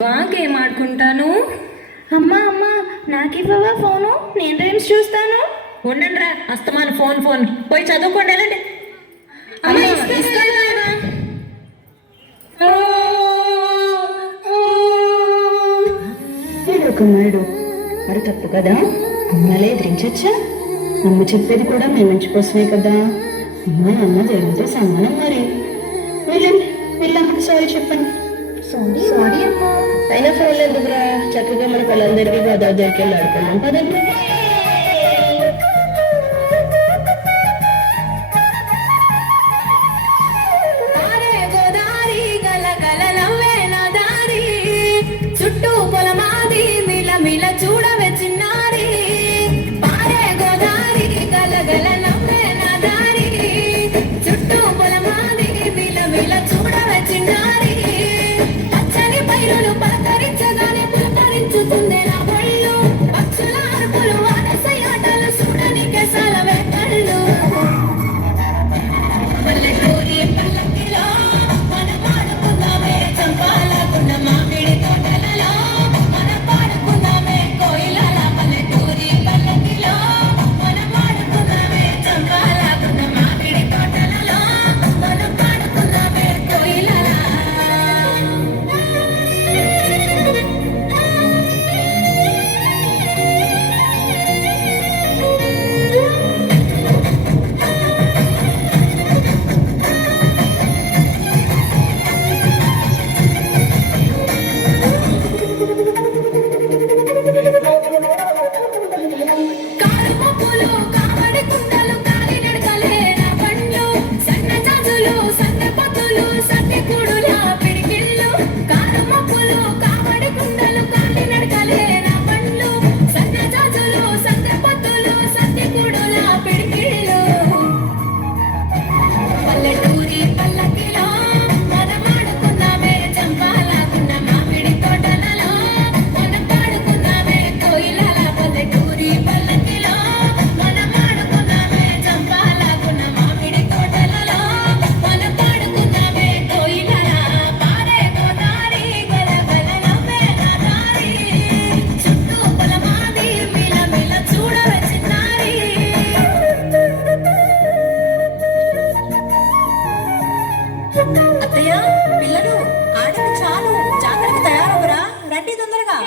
Game ఆడుకుంటాను. అమ్మా అమ్మా నాకివ్వవా phone? నేను రీల్స్ చూస్తాను. ఉండండి రా, అస్తమాను ఫోన్ ఫోన్ పోయి చదువుకోండి. వెళ్ళండి. కుమారుడు మరి తప్పు కదా, అమ్మలే ఎదిరించచ్చా? అమ్మ చెప్పేది కూడా మీ మంచి కోసమే కదా. అమ్మ నాన్న దేవుడితో సమానం. మరి వెళ్ళండి, వెళ్ళమ్మకి సారీ చెప్పండి. సారీ అమ్మా. అయినా ఫోన్లు ఎందుకురా, చక్కగా మన పిల్లలందరికీ గోదావరి దగ్గరికి వెళ్ళి ఆడుకున్నాం పదండి. చుట్టూ పొలమాది మిల మిల చూడవే చిన్నారి, పారే గోదారి గల గల నవ్వే నా దారి. చుట్టూ పొలమాది మిల మిల చూడవే చిన్నారి, పచ్చని పైరులు పలకరించగానే పులకరించుతుంది నా ఒళ్ళు. పక్షుల అరుపులు వానసయాటలు చూడనికే సాలవే కళ్ళు. పల్లెటూరి పల్లకిలో మన పాడుకుందామే చంపాలకున్న మామిడి తోటలలో, మన పాడుకుందామే కోయిలల. పల్లెటూరి పల్లకిలో మన పాడుకుందామే చంపాలకున్న మామిడి తోటలలో, మన పాడుకుందామే కోయిలల. కారుమబ్బులు కావడి కుండలు కాలి నడకలే నా బండ్లు, సన్న జాజులు సన్న పొద్దులు సన్నె కూడుల పిడికిళ్ళు. కారుమబ్బులు కావడి కుండలు కాలి నడకలే నా బండ్లు, సన్న జాజులు సన్న పొద్దులు సన్నె కూడుల పిడికిళ్ళు. పల్లెటూరి పల్లకిలో మనం ఆడుకుందామే చంపాలకున్న మామిడి తోటలలో, మనం పాడుకుందామే కోయిలల. పల్లెటూరి పల్లకిలో మనం ఆడుకుందామే చంపాలకున్న మామిడి తోటలలో, మనం పాడుకుందామే కోయిలల. పారే గోదారి గల గల నవ్వే నా దారి, చుట్టూ పొలమాది మిల మిల చూడవే చిన్నారి. అత్తయ్య, పిల్లలు ఆడింది చాలు, జాతరకి తయారవరా, రండి తొందరగా.